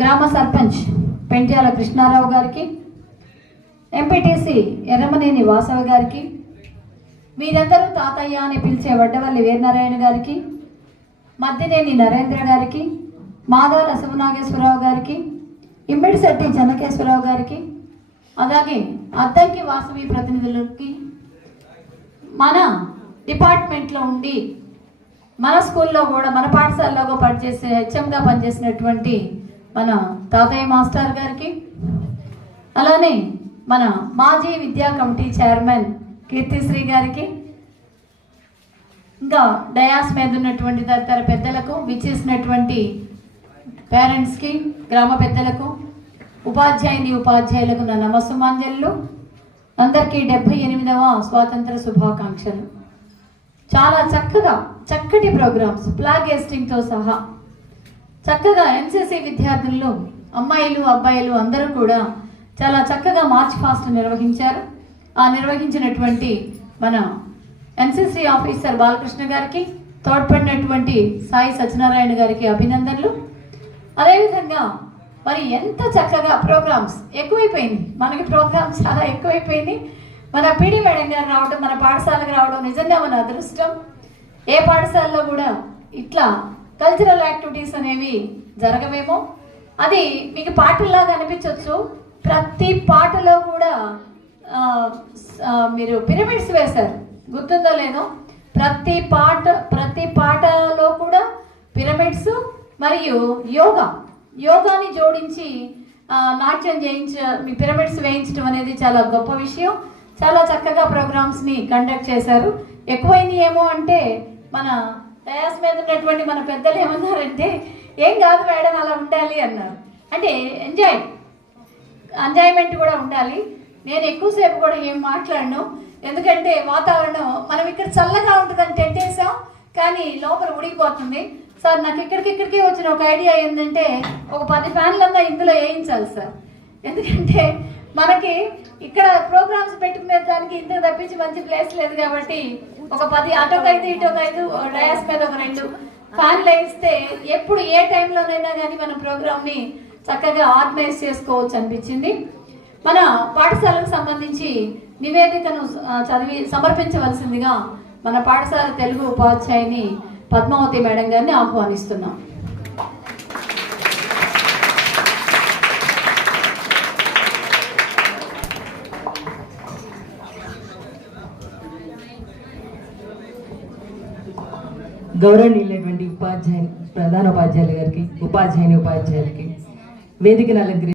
గ్రామ సర్పంచ్ పెంట్యాల కృష్ణారావు గారికి, ఎంపీటీసీ ఎర్రమనేని వాసవి గారికి, మీరందరూ తాతయ్య అని పిలిచే వడ్డవల్లి వీరనారాయణ గారికి, మద్దినేని నరేంద్ర గారికి, మాదాల శివనాగేశ్వరరావు గారికి, ఇమ్మిడిశెట్టి చెన్నకేశ్వరరావు గారికి, అలాగే అద్దంకి వాసవి ప్రతినిధులకి, మన డిపార్ట్మెంట్లో ఉండి మన స్కూల్లో కూడా మన పాఠశాలలో పనిచేసే హెచ్ఎంగా పనిచేసినటువంటి మన తాతయ్య మాస్టర్ గారికి, అలానే మన మాజీ విద్యా కమిటీ చైర్మన్ కీర్తిశ్రీ గారికి, ఇంకా డయాస్ మీద ఉన్నటువంటి తదితర పెద్దలకు, విచ్చేసినటువంటి పేరెంట్స్కి, గ్రామ పెద్దలకు, ఉపాధ్యాయులకు నా నమస్సుమాంజలు. అందరికీ 78వ స్వాతంత్ర శుభాకాంక్షలు. చాలా చక్కటి ప్రోగ్రామ్స్, ఫ్లాగ్ హేస్టింగ్తో సహా చక్కగా ఎన్సీసీ విద్యార్థులు, అమ్మాయిలు అబ్బాయిలు అందరూ కూడా చాలా చక్కగా మార్చ్ ఫాస్ట్ నిర్వహించారు. ఆ నిర్వహించినటువంటి మన ఎన్సీసీ ఆఫీసర్ బాలకృష్ణ గారికి, తోడ్పడినటువంటి సాయి సత్యనారాయణ గారికి అభినందనలు. అదేవిధంగా మరి ఎంత చక్కగా ప్రోగ్రామ్స్ ఎక్కువైపోయింది, మనకి ప్రోగ్రామ్స్ చాలా ఎక్కువైపోయింది. మన పీడీ మేడం గారు రావడం, మన పాఠశాలకు రావడం నిజంగా మన అదృష్టం. ఏ పాఠశాలలో కూడా ఇట్లా కల్చరల్ యాక్టివిటీస్ అనేవి జరగవేమో. అది మీకు పాటల్లాగా అనిపించవచ్చు. ప్రతి పాటలో కూడా మీరు పిరమిడ్స్ వేశారు, గుర్తుందో లేదో. ప్రతి పాటలో కూడా పిరమిడ్స్ మరియు యోగాని జోడించి నాట్యం మీ పిరమిడ్స్ వేయించడం అనేది చాలా గొప్ప విషయం. చాలా చక్కగా ప్రోగ్రామ్స్ని కండక్ట్ చేశారు. ఎక్కువైంది ఏమో అంటే మన డయాస్ మీద ఉన్నటువంటి మన పెద్దలు ఏమన్నారంటే, ఏం కాదు మేడం అలా ఉండాలి అన్నారు. అంటే ఎంజాయ్మెంట్ కూడా ఉండాలి. నేను ఎక్కువసేపు కూడా ఏం మాట్లాడను, ఎందుకంటే వాతావరణం మనం ఇక్కడ చల్లగా ఉంటుందని టెంట్ వేసాం, కానీ లోపల ఉడికిపోతుంది. సార్ నాకు ఇక్కడికి వచ్చిన ఒక ఐడియా ఏంటంటే, ఒక 10 ఫ్యాన్లన్నా ఇందులో వేయించాలి సార్. ఎందుకంటే మనకి ఇక్కడ ప్రోగ్రామ్స్ పెట్టుకునే దానికి ఇంత తప్పించి మంచి ప్లేస్ లేదు కాబట్టి ఒక 10 అటొక 5 ఇటొక 5 డయాస్ మీద ఒక 2 ఫ్యాన్లు వేయిస్తే ఎప్పుడు ఏ టైంలోనైనా కానీ మన ప్రోగ్రామ్ని చక్కగా ఆర్గనైజ్ చేసుకోవచ్చు అనిపించింది. మన పాఠశాలకు సంబంధించి నివేదికను సమర్పించవలసిందిగా మన పాఠశాల తెలుగు ఉపాధ్యాయుని పద్మావతి మేడం గారిని ఆహ్వానిస్తున్నాం. గౌరవనీయులైనటువంటి ప్రధాన ఉపాధ్యాయులు గారికి, ఉపాధ్యాయులకి వేదికను అలంకరించి